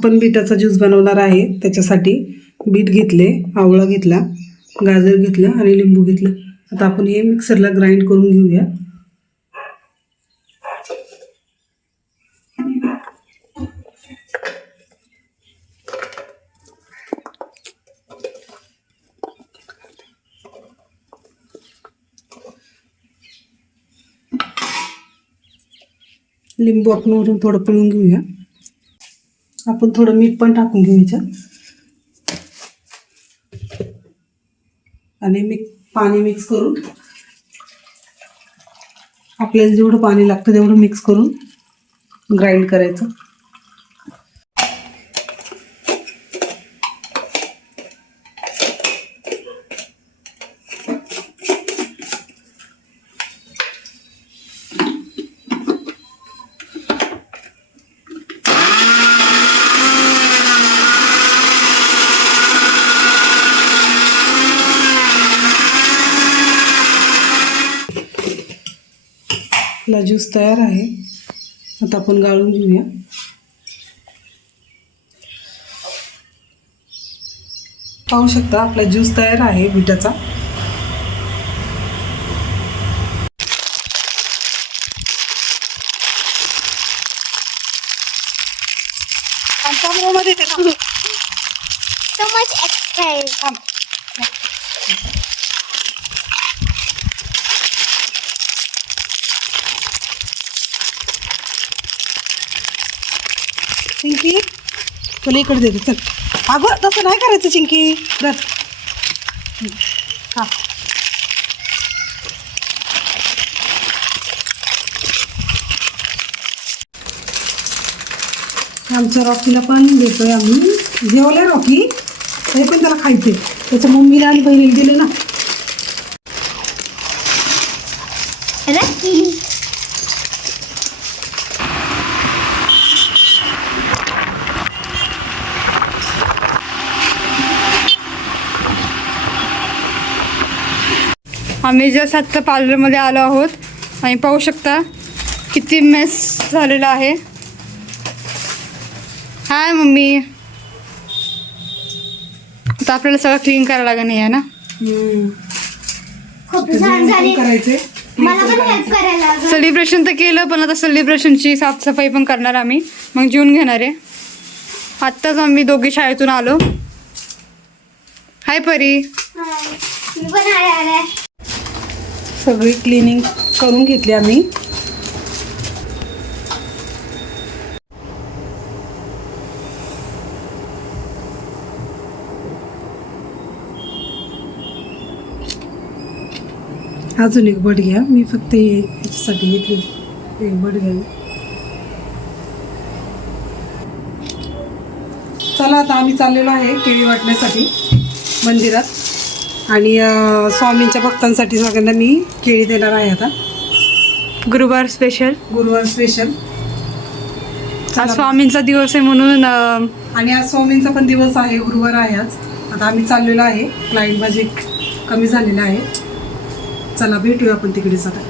आपण बीटाचा ज्यूस बनवणार आहे. त्याच्यासाठी बीट घेतले, आवळा घेतला, गाजर घेतलं आणि लिंबू घेतलं. आता आपण हे मिक्सरला ग्राइंड करून घेऊया. लिंबू आपण वरून थोडं पिळून घेऊया. आपण थोडं मीठ पण टाकून घेऊ याच्यात आणि पाणी मिक्स करून आपल्याला जेवढं पाणी लागतं तेवढं मिक्स करून ग्राइंड करायचं. आपला ज्यूस तयार आहे. आता आपण गाळून घेऊया. पाहू शकता आपला ज्यूस तयार आहे बीटाचा. चिंकी तुला इकडे देते चल. अगं तसं नाही करायचं चिंकी. धर. हा आमच्या रॉकीला पण देतोय आम्ही. जेवलंय रॉकी तरी पण त्याला खायचे. त्याच्या मम्मीला आणि बहिणीला दिले ना. आम्ही जस्ट आत्ता पार्लरमध्ये आलो आहोत आणि पाहू शकता किती मेस झालेला आहे. हाय मम्मी. आता आपल्याला सगळं क्लीन करायला लागणार नाही आहे ना. करायचे सेलिब्रेशन तर केलं पण आता सेलिब्रेशनची साफसफाई पण करणार आम्ही. मग जेवून घेणार आहे. आत्ताच आम्ही दोघी शाळेतून आलो. हाय परी. सगळी क्लिनिंग करून घेतली आम्ही. अजून एक बट घ्या. मी फक्त याच्यासाठी घेतली. एक बट घ्या. चला आता आम्ही चाललेलो आहे केळी वाटण्यासाठी मंदिरात. आणि स्वामींच्या भक्तांसाठी सगळ्यांना मी केळी देणार आहे. आता गुरुवार स्पेशल. आज स्वामींचा दिवस आहे म्हणून. आणि आज स्वामींचा पण दिवस आहे. गुरुवार आहे आज. आता आम्ही चाललेलो आहे. लाईट माझी कमी झालेला आहे. चला भेटूया आपण तिकडेच आता.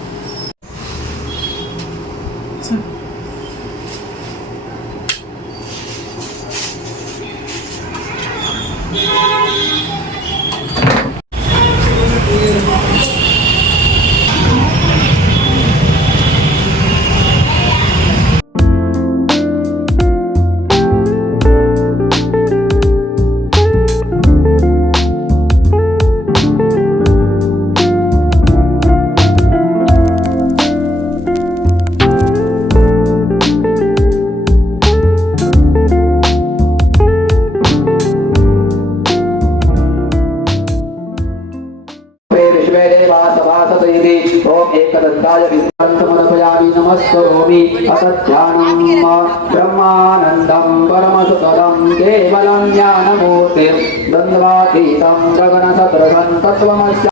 नमस्करोमि असध्यानं ब्रह्मानन्दं परमसुतदं केवलं ज्ञानमूर्तिं द्वन्द्वातीतं गगनसदृशं तत्त्वमस्य.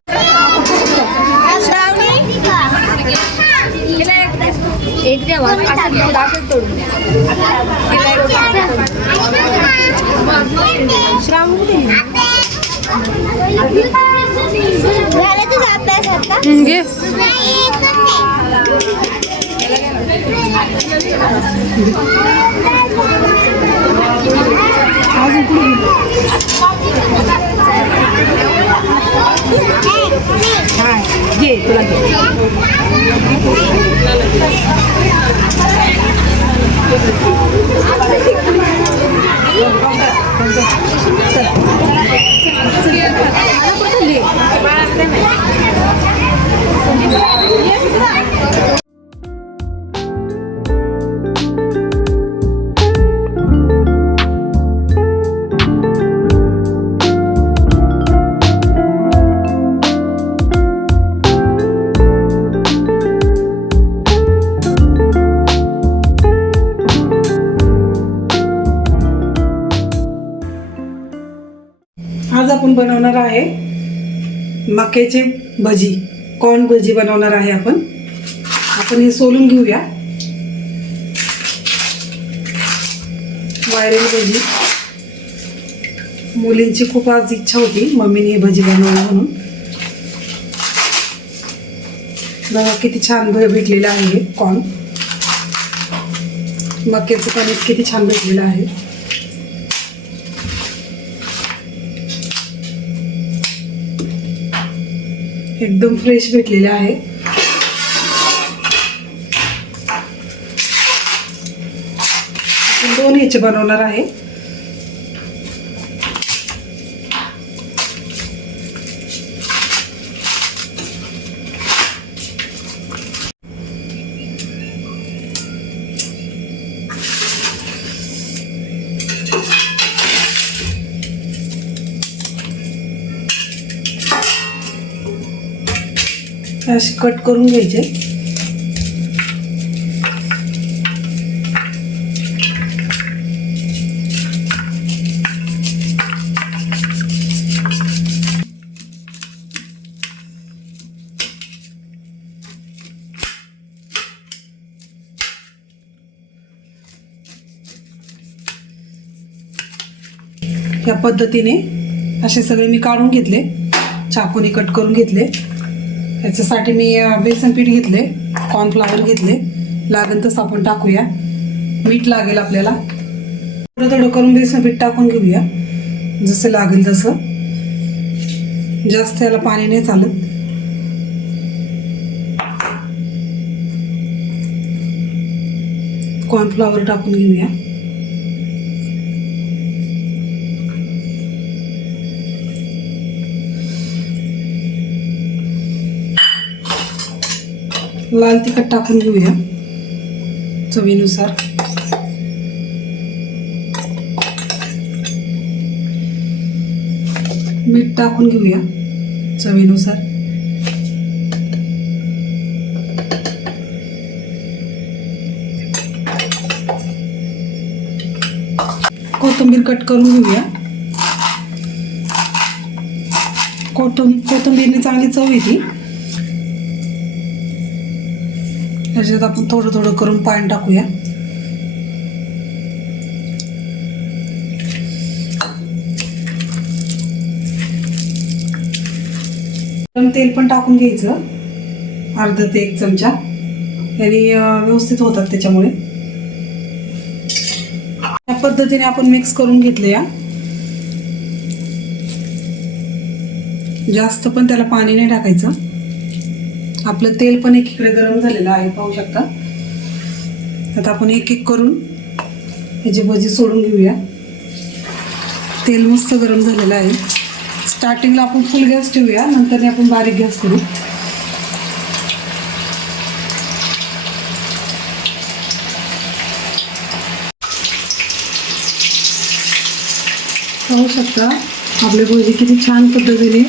एक देवा असं तोडून श्रावणी घे. घे तुला घे. आज आपण बनवणार आहे मक्याचे भजी, कॉर्न भजी बनवणार आहे आपण. हे सोलून घेऊया. व्हायरल भजी. मुलींची खूप आज इच्छा होती मम्मीने हे भजी बनवलं म्हणून. बघा किती छान भेटलेलं आहे हे कॉर्न. मक्याचं कणिक किती छान भेटलेलं आहे. एकदम फ्रेश भेटलेले आहे. आपण 2 ह्याचे बनवणार आहे. असे कट करून घ्यायचे. या पद्धतीने असे सगळे मी काढून घेतले. चाकूने कट करून घेतले. याच्यासाठी मी बेसन पीठ घेतले, कॉर्नफ्लॉवर घेतले. लागेल तसं आपण टाकूया. मीठ लागेल आपल्याला. थोडं थोडं करून बेसन पीठ टाकून घेऊया जसं लागेल तसं. जास्त याला पाणी नाही चालत. कॉर्नफ्लॉवर टाकून घेऊया. लाल तिखट टाकून घेऊया चवीनुसार. मीठ टाकून घेऊया चवीनुसार. कोथिंबीर कट करून घेऊया. कोथिंबीरने चांगली चव येते. त्याच्यात आपण थोडं थोडं करून पाणी टाकूया. तेल पण टाकून घ्यायचं अर्धा ते 1 चमचा. याने व्यवस्थित होतात त्याच्यामुळे. या पद्धतीने आपण मिक्स करून घेतले. या जास्त पण त्याला पाणी नाही टाकायचं. आपलं तेल पण एकीकडे गरम झालेलं आहे पाहू शकता. आता आपण एक एक करून ह्याची भजी सोडून घेऊया. तेल मस्त गरम झालेलं आहे. स्टार्टिंगला आपण फुल गॅस ठेवूया, नंतर आपण बारीक गॅस करू. पाहू शकता आपले भजी किती छान पद्धतीने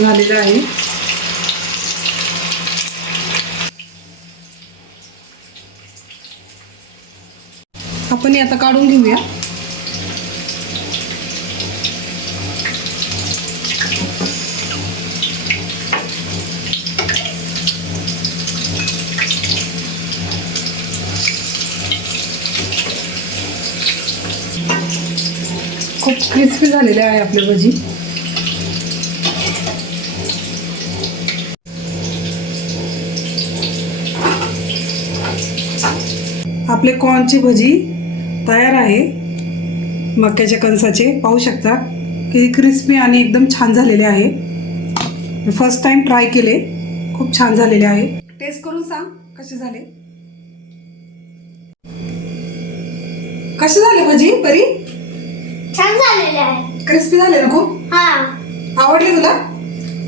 झालेलं आहे. आपण आता काढून घेऊया. खूप क्रिस्पी झालेले आहे आपले भजी. आपले कॉर्नची भजी तयार आहे. मक्याच्या कणसाचे पाहू शकता किती क्रिस्पी आणि एकदम छान झालेले आहे. फर्स्ट टाइम ट्राय केले, खूप छान झालेले आहे. टेस्ट करून सांग कसे झाले. कसे झाले भजी परी? छान झालेले आहे. क्रिस्पी झाले ना खूप? हा आवडले तुला?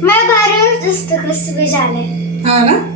मला भारी दिसतं क्रिस्पी झाले. हा ना.